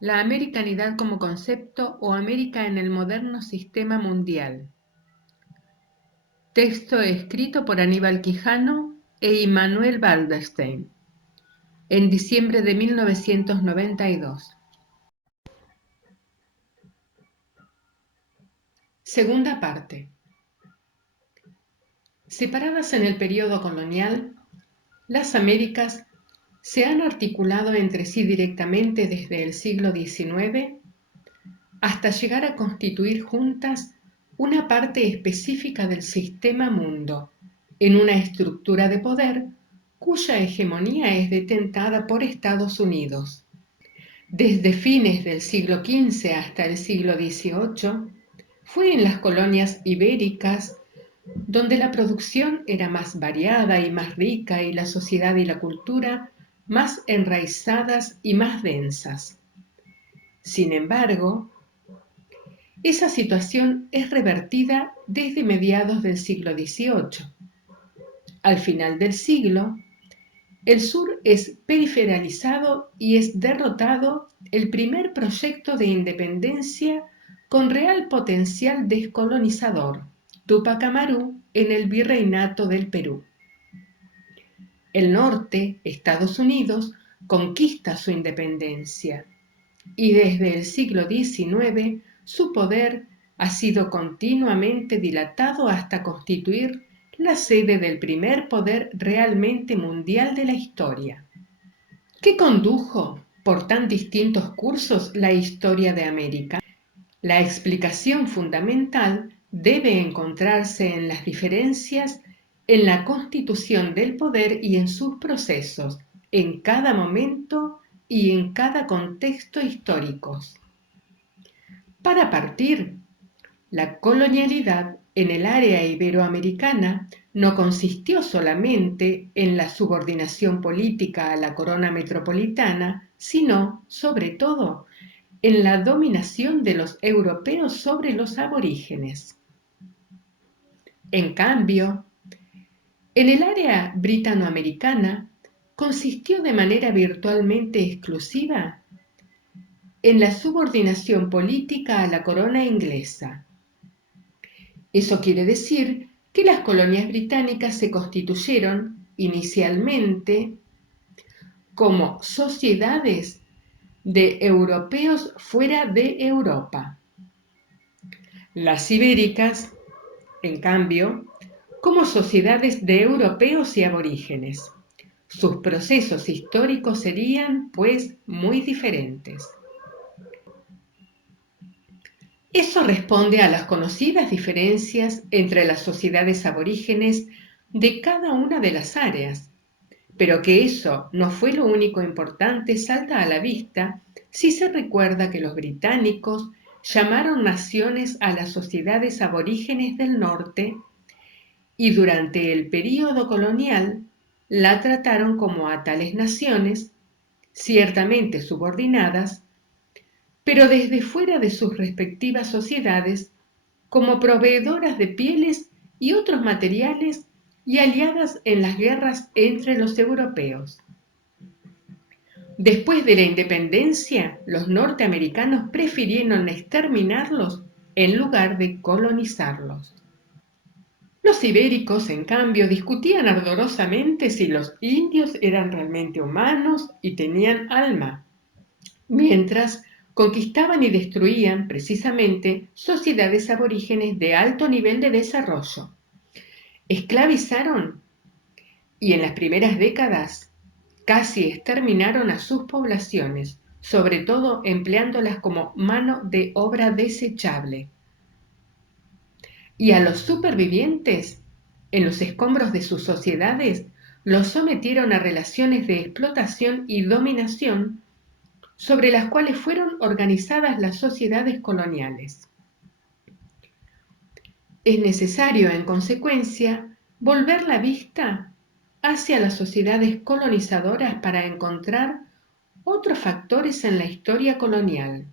La americanidad como concepto o América en el moderno sistema mundial. Texto escrito por Aníbal Quijano e Immanuel Wallerstein en diciembre de 1992. Segunda parte. Separadas en el periodo colonial, las Américas se han articulado entre sí directamente desde el siglo XIX hasta llegar a constituir juntas una parte específica del sistema mundo, en una estructura de poder cuya hegemonía es detentada por Estados Unidos. Desde fines del siglo XV hasta el siglo XVIII, fue en las colonias ibéricas donde la producción era más variada y más rica y la sociedad y la cultura más enraizadas y más densas. Sin embargo, esa situación es revertida desde mediados del siglo XVIII. Al final del siglo, el sur es periferalizado y es derrotado el primer proyecto de independencia con real potencial descolonizador, Túpac Amaru, en el Virreinato del Perú. El norte, Estados Unidos, conquista su independencia y desde el siglo XIX su poder ha sido continuamente dilatado hasta constituir la sede del primer poder realmente mundial de la historia. ¿Qué condujo por tan distintos cursos la historia de América? La explicación fundamental debe encontrarse en las diferencias en la constitución del poder y en sus procesos, en cada momento y en cada contexto históricos. Para partir, la colonialidad en el área iberoamericana no consistió solamente en la subordinación política a la corona metropolitana, sino, sobre todo, en la dominación de los europeos sobre los aborígenes. En cambio, en el área britanoamericana consistió de manera virtualmente exclusiva en la subordinación política a la corona inglesa. Eso quiere decir que las colonias británicas se constituyeron inicialmente como sociedades de europeos fuera de Europa. Las ibéricas, en cambio, como sociedades de europeos y aborígenes. Sus procesos históricos serían, pues, muy diferentes. Eso responde a las conocidas diferencias entre las sociedades aborígenes de cada una de las áreas, pero que eso no fue lo único importante salta a la vista si se recuerda que los británicos llamaron naciones a las sociedades aborígenes del norte y durante el período colonial la trataron como a tales naciones, ciertamente subordinadas, pero desde fuera de sus respectivas sociedades, como proveedoras de pieles y otros materiales y aliadas en las guerras entre los europeos. Después de la independencia, los norteamericanos prefirieron exterminarlos en lugar de colonizarlos. Los ibéricos, en cambio, discutían ardorosamente si los indios eran realmente humanos y tenían alma, mientras conquistaban y destruían precisamente sociedades aborígenes de alto nivel de desarrollo. Esclavizaron y en las primeras décadas casi exterminaron a sus poblaciones, sobre todo empleándolas como mano de obra desechable. Y a los supervivientes, en los escombros de sus sociedades, los sometieron a relaciones de explotación y dominación sobre las cuales fueron organizadas las sociedades coloniales. Es necesario, en consecuencia, volver la vista hacia las sociedades colonizadoras para encontrar otros factores en la historia colonial.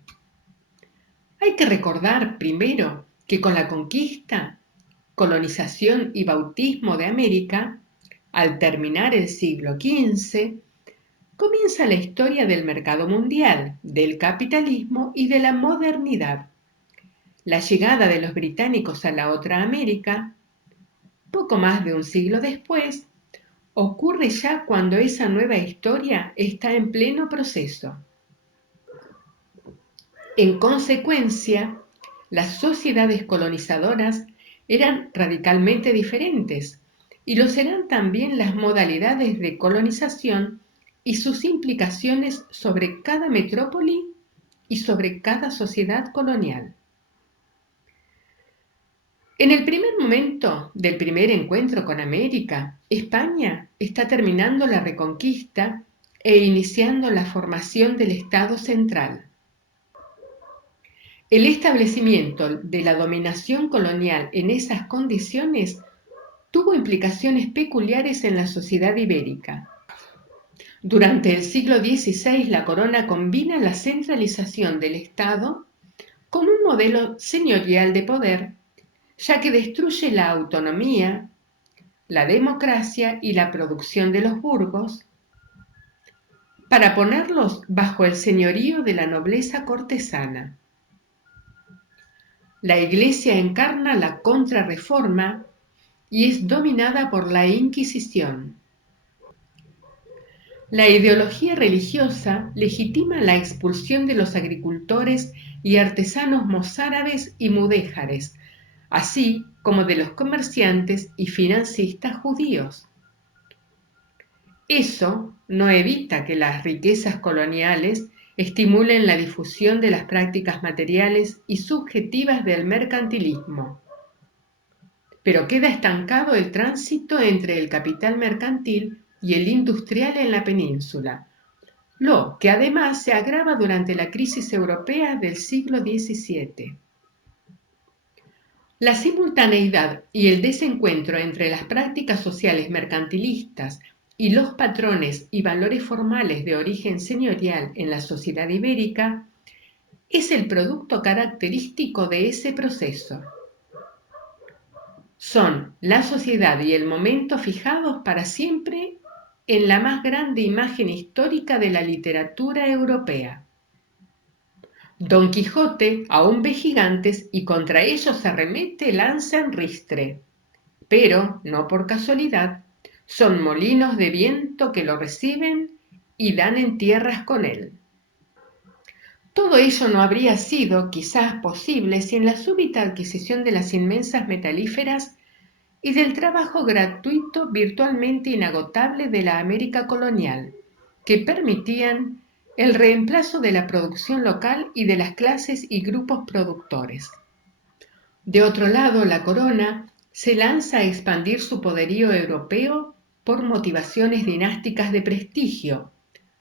Hay que recordar, primero, que con la conquista, colonización y bautismo de América, al terminar el siglo XV, comienza la historia del mercado mundial, del capitalismo y de la modernidad. La llegada de los británicos a la otra América, poco más de un siglo después, ocurre ya cuando esa nueva historia está en pleno proceso. En consecuencia, las sociedades colonizadoras eran radicalmente diferentes y lo serán también las modalidades de colonización y sus implicaciones sobre cada metrópoli y sobre cada sociedad colonial. En el primer momento del primer encuentro con América, España está terminando la reconquista e iniciando la formación del Estado central. El establecimiento de la dominación colonial en esas condiciones tuvo implicaciones peculiares en la sociedad ibérica. Durante el siglo XVI, la corona combina la centralización del Estado con un modelo señorial de poder, ya que destruye la autonomía, la democracia y la producción de los burgos, para ponerlos bajo el señorío de la nobleza cortesana. La Iglesia encarna la Contrarreforma y es dominada por la Inquisición. La ideología religiosa legitima la expulsión de los agricultores y artesanos mozárabes y mudéjares, así como de los comerciantes y financistas judíos. Eso no evita que las riquezas coloniales estimulen la difusión de las prácticas materiales y subjetivas del mercantilismo. Pero queda estancado el tránsito entre el capital mercantil y el industrial en la península, lo que además se agrava durante la crisis europea del siglo XVII. La simultaneidad y el desencuentro entre las prácticas sociales mercantilistas y los patrones y valores formales de origen señorial en la sociedad ibérica es el producto característico de ese proceso. Son la sociedad y el momento fijados para siempre en la más grande imagen histórica de la literatura europea. Don Quijote aún ve gigantes y contra ellos arremete lanza en ristre, pero, no por casualidad, son molinos de viento que lo reciben y dan en tierras con él. Todo ello no habría sido, quizás, posible sin la súbita adquisición de las inmensas metalíferas y del trabajo gratuito virtualmente inagotable de la América colonial, que permitían el reemplazo de la producción local y de las clases y grupos productores. De otro lado, la corona se lanza a expandir su poderío europeo por motivaciones dinásticas de prestigio,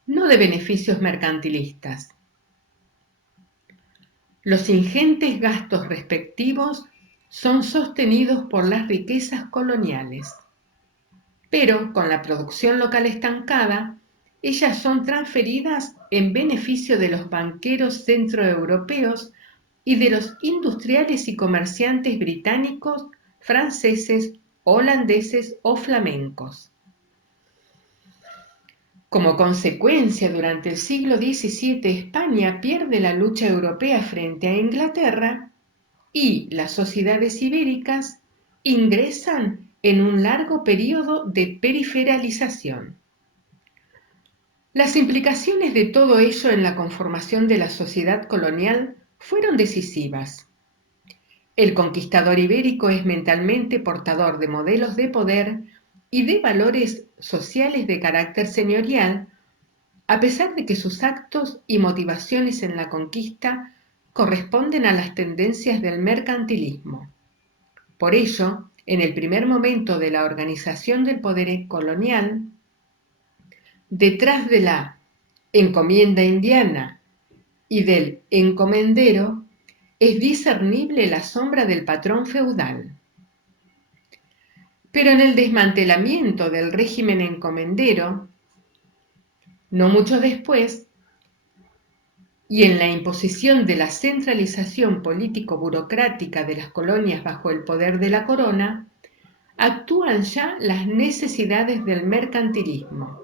no de beneficios mercantilistas. Los ingentes gastos respectivos son sostenidos por las riquezas coloniales, pero con la producción local estancada, ellas son transferidas en beneficio de los banqueros centroeuropeos y de los industriales y comerciantes británicos, franceses, holandeses o flamencos. Como consecuencia, durante el siglo XVII España pierde la lucha europea frente a Inglaterra y las sociedades ibéricas ingresan en un largo periodo de periferalización. Las implicaciones de todo ello en la conformación de la sociedad colonial fueron decisivas. El conquistador ibérico es mentalmente portador de modelos de poder y de valores sociales de carácter señorial, a pesar de que sus actos y motivaciones en la conquista corresponden a las tendencias del mercantilismo. Por ello, en el primer momento de la organización del poder colonial, detrás de la encomienda indiana y del encomendero es discernible la sombra del patrón feudal. Pero en el desmantelamiento del régimen encomendero, no mucho después, y en la imposición de la centralización político-burocrática de las colonias bajo el poder de la corona, actúan ya las necesidades del mercantilismo.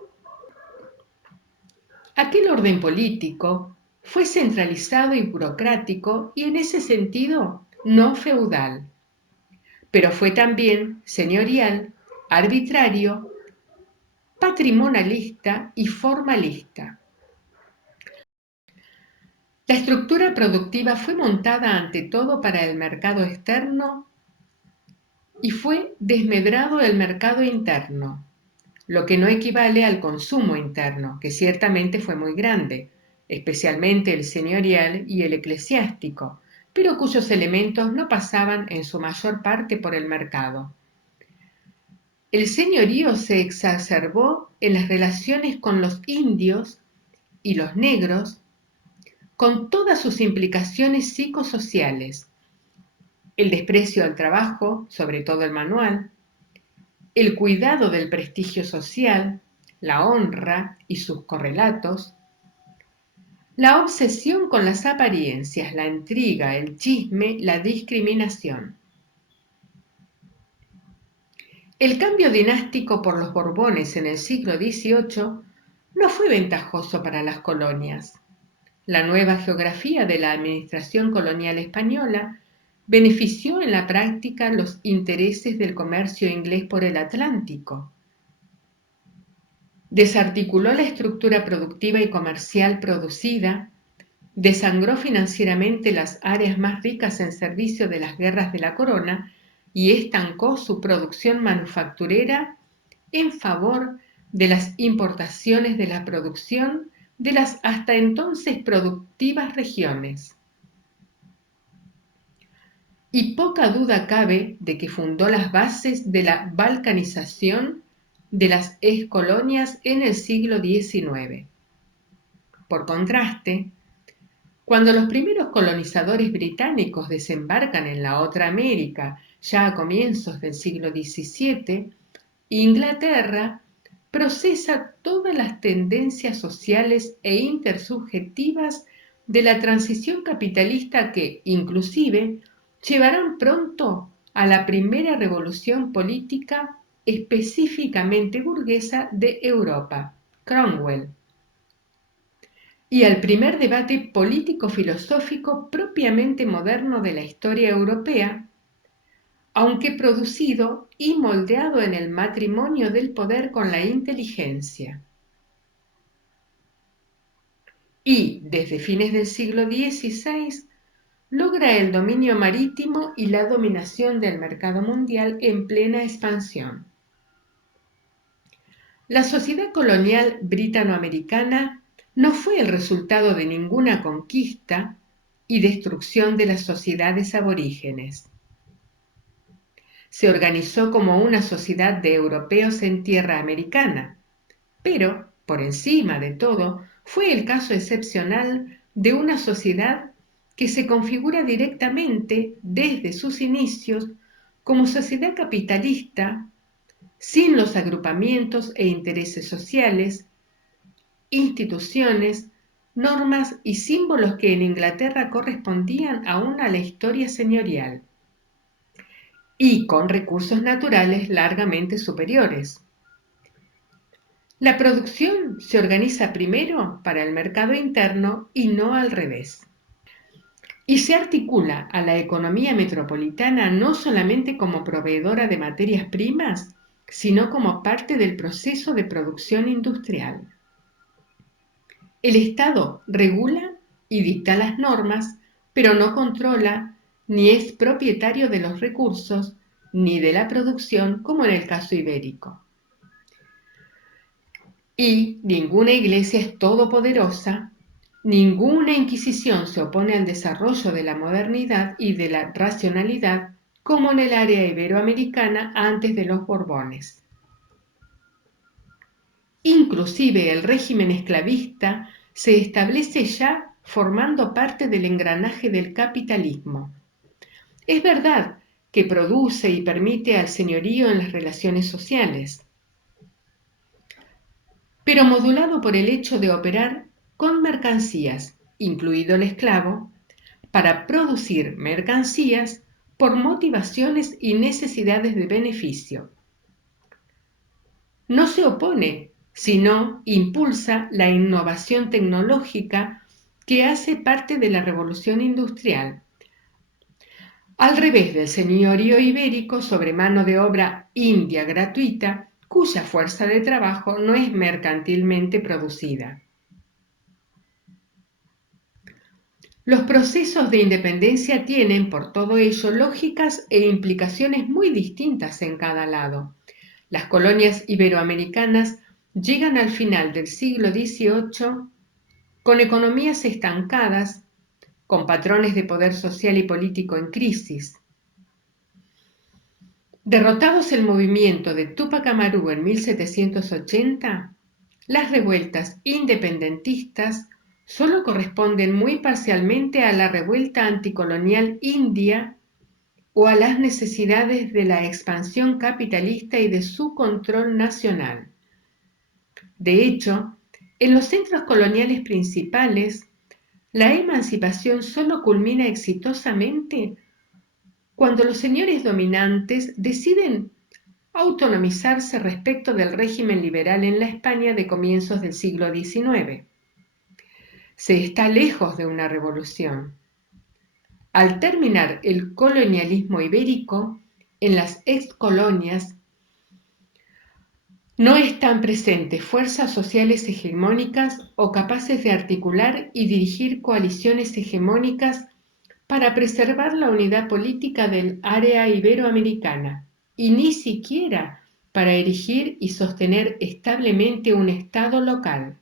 Aquel orden político fue centralizado y burocrático y en ese sentido no feudal, pero fue también señorial, arbitrario, patrimonialista y formalista. La estructura productiva fue montada ante todo para el mercado externo y fue desmedrado el mercado interno, lo que no equivale al consumo interno, que ciertamente fue muy grande, especialmente el señorial y el eclesiástico, pero cuyos elementos no pasaban en su mayor parte por el mercado. El señorío se exacerbó en las relaciones con los indios y los negros, con todas sus implicaciones psicosociales, el desprecio al trabajo, sobre todo el manual, el cuidado del prestigio social, la honra y sus correlatos, la obsesión con las apariencias, la intriga, el chisme, la discriminación. El cambio dinástico por los Borbones en el siglo XVIII no fue ventajoso para las colonias. La nueva geografía de la administración colonial española benefició en la práctica los intereses del comercio inglés por el Atlántico. Desarticuló la estructura productiva y comercial producida, desangró financieramente las áreas más ricas en servicio de las guerras de la corona y estancó su producción manufacturera en favor de las importaciones de la producción de las hasta entonces productivas regiones. Y poca duda cabe de que fundó las bases de la balcanización de las excolonias en el siglo XIX. Por contraste, cuando los primeros colonizadores británicos desembarcan en la otra América, ya a comienzos del siglo XVII, Inglaterra procesa todas las tendencias sociales e intersubjetivas de la transición capitalista que, inclusive, llevarán pronto a la primera revolución política específicamente burguesa de Europa, Cromwell, y al primer debate político-filosófico propiamente moderno de la historia europea, aunque producido y moldeado en el matrimonio del poder con la inteligencia. Y, desde fines del siglo XVI, logra el dominio marítimo y la dominación del mercado mundial en plena expansión. La sociedad colonial britanoamericana no fue el resultado de ninguna conquista y destrucción de las sociedades aborígenes. Se organizó como una sociedad de europeos en tierra americana, pero, por encima de todo, fue el caso excepcional de una sociedad que se configura directamente desde sus inicios como sociedad capitalista, sin los agrupamientos e intereses sociales, instituciones, normas y símbolos que en Inglaterra correspondían aún a la historia señorial, y con recursos naturales largamente superiores. La producción se organiza primero para el mercado interno y no al revés. Y se articula a la economía metropolitana no solamente como proveedora de materias primas, sino como parte del proceso de producción industrial. El Estado regula y dicta las normas, pero no controla ni es propietario de los recursos ni de la producción, como en el caso ibérico. Y ninguna iglesia es todopoderosa, ninguna inquisición se opone al desarrollo de la modernidad y de la racionalidad como en el área iberoamericana antes de los Borbones. Inclusive el régimen esclavista se establece ya formando parte del engranaje del capitalismo. Es verdad que produce y permite al señorío en las relaciones sociales, pero modulado por el hecho de operar con mercancías, incluido el esclavo, para producir mercancías por motivaciones y necesidades de beneficio. No se opone sino impulsa la innovación tecnológica que hace parte de la revolución industrial. Al revés del señorío ibérico sobre mano de obra india gratuita, cuya fuerza de trabajo no es mercantilmente producida. Los procesos de independencia tienen, por todo ello, lógicas e implicaciones muy distintas en cada lado. Las colonias iberoamericanas llegan al final del siglo XVIII con economías estancadas, con patrones de poder social y político en crisis. Derrotados el movimiento de Túpac Amaru en 1780, las revueltas independentistas solo corresponden muy parcialmente a la revuelta anticolonial india o a las necesidades de la expansión capitalista y de su control nacional. De hecho, en los centros coloniales principales, la emancipación solo culmina exitosamente cuando los señores dominantes deciden autonomizarse respecto del régimen liberal en la España de comienzos del siglo XIX. Se está lejos de una revolución. Al terminar el colonialismo ibérico, en las excolonias no están presentes fuerzas sociales hegemónicas o capaces de articular y dirigir coaliciones hegemónicas para preservar la unidad política del área iberoamericana y ni siquiera para erigir y sostener establemente un Estado local.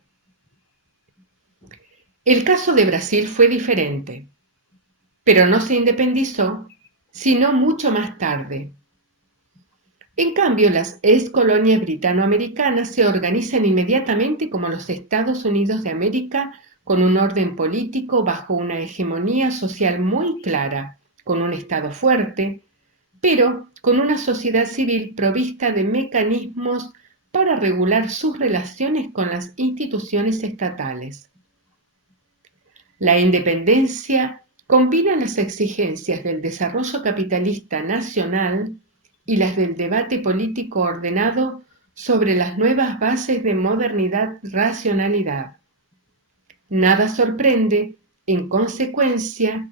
El caso de Brasil fue diferente, pero no se independizó sino mucho más tarde. En cambio, las excolonias britanoamericanas se organizan inmediatamente como los Estados Unidos de América, con un orden político bajo una hegemonía social muy clara, con un Estado fuerte, pero con una sociedad civil provista de mecanismos para regular sus relaciones con las instituciones estatales. La independencia combina las exigencias del desarrollo capitalista nacional y las del debate político ordenado sobre las nuevas bases de modernidad-racionalidad. Nada sorprende, en consecuencia,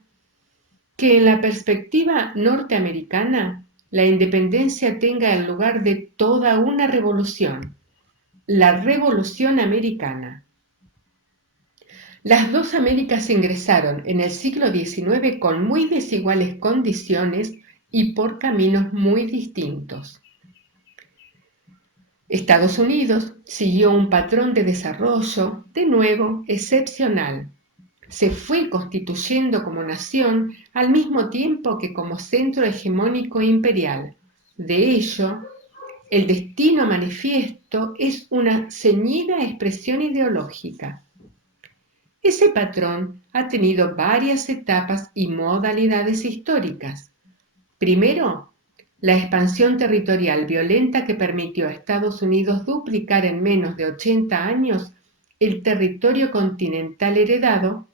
que en la perspectiva norteamericana la independencia tenga el lugar de toda una revolución, la Revolución Americana. Las dos Américas ingresaron en el siglo XIX con muy desiguales condiciones y por caminos muy distintos. Estados Unidos siguió un patrón de desarrollo, de nuevo, excepcional. Se fue constituyendo como nación al mismo tiempo que como centro hegemónico imperial. De ello, el destino manifiesto es una ceñida expresión ideológica. Ese patrón ha tenido varias etapas y modalidades históricas. Primero, la expansión territorial violenta que permitió a Estados Unidos duplicar en menos de 80 años el territorio continental heredado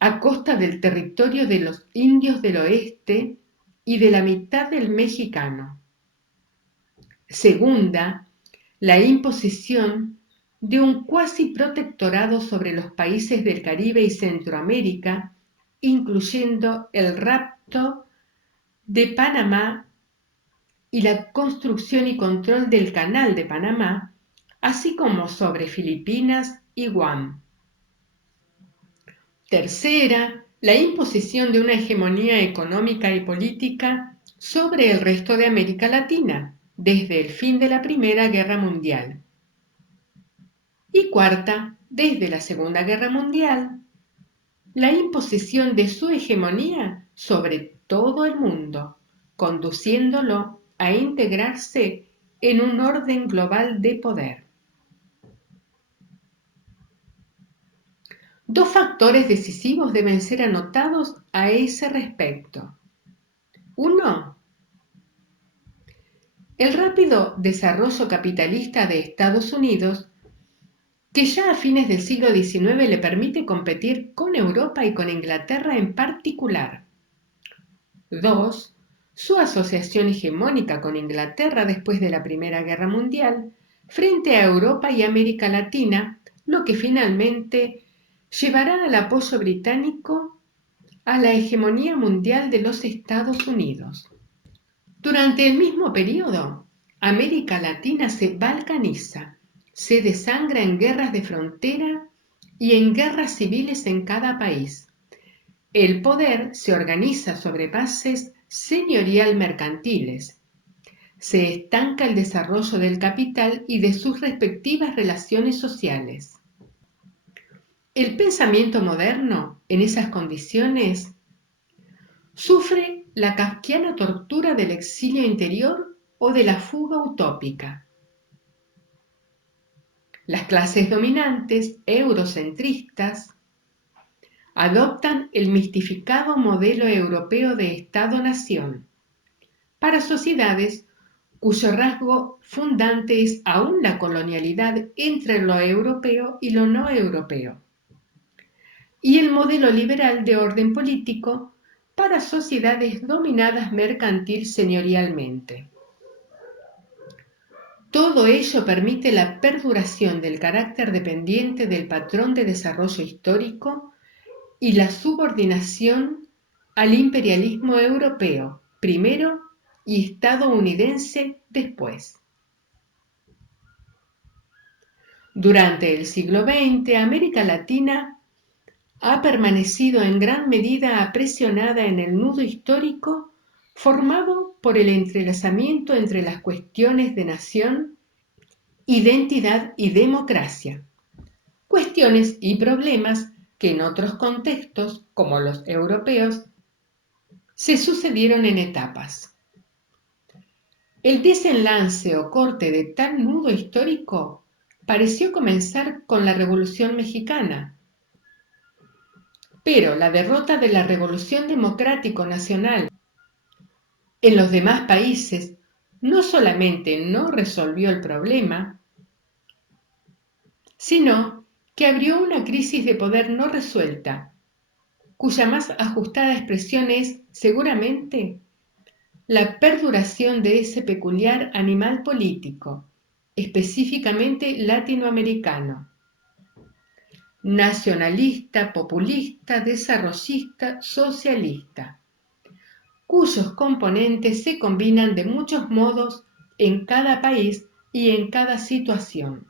a costa del territorio de los indios del oeste y de la mitad del mexicano. Segunda, la imposición de un cuasi protectorado sobre los países del Caribe y Centroamérica, incluyendo el rapto de Panamá y la construcción y control del Canal de Panamá, así como sobre Filipinas y Guam. Tercera, la imposición de una hegemonía económica y política sobre el resto de América Latina, desde el fin de la Primera Guerra Mundial. Y cuarta, desde la Segunda Guerra Mundial, la imposición de su hegemonía sobre todo el mundo, conduciéndolo a integrarse en un orden global de poder. Dos factores decisivos deben ser anotados a ese respecto. Uno, el rápido desarrollo capitalista de Estados Unidos, que ya a fines del siglo XIX le permite competir con Europa y con Inglaterra en particular. 2. Su asociación hegemónica con Inglaterra después de la Primera Guerra Mundial, frente a Europa y América Latina, lo que finalmente llevará al apoyo británico a la hegemonía mundial de los Estados Unidos. Durante el mismo periodo, América Latina se balcaniza, se desangra en guerras de frontera y en guerras civiles en cada país. El poder se organiza sobre bases señorial mercantiles. Se estanca el desarrollo del capital y de sus respectivas relaciones sociales. El pensamiento moderno, en esas condiciones, sufre la kafkiana tortura del exilio interior o de la fuga utópica. Las clases dominantes, eurocentristas, adoptan el mistificado modelo europeo de Estado-nación para sociedades cuyo rasgo fundante es aún la colonialidad entre lo europeo y lo no europeo, y el modelo liberal de orden político para sociedades dominadas mercantil señorialmente. Todo ello permite la perduración del carácter dependiente del patrón de desarrollo histórico y la subordinación al imperialismo europeo, primero, y estadounidense, después. Durante el siglo XX, América Latina ha permanecido en gran medida aprisionada en el nudo histórico formado por el entrelazamiento entre las cuestiones de nación, identidad y democracia, cuestiones y problemas que en otros contextos, como los europeos, se sucedieron en etapas. El desenlace o corte de tal nudo histórico pareció comenzar con la Revolución Mexicana, pero la derrota de la Revolución Democrático Nacional en los demás países no solamente no resolvió el problema, sino que abrió una crisis de poder no resuelta, cuya más ajustada expresión es, seguramente, la perduración de ese peculiar animal político, específicamente latinoamericano, nacionalista, populista, desarrollista, socialista, cuyos componentes se combinan de muchos modos en cada país y en cada situación.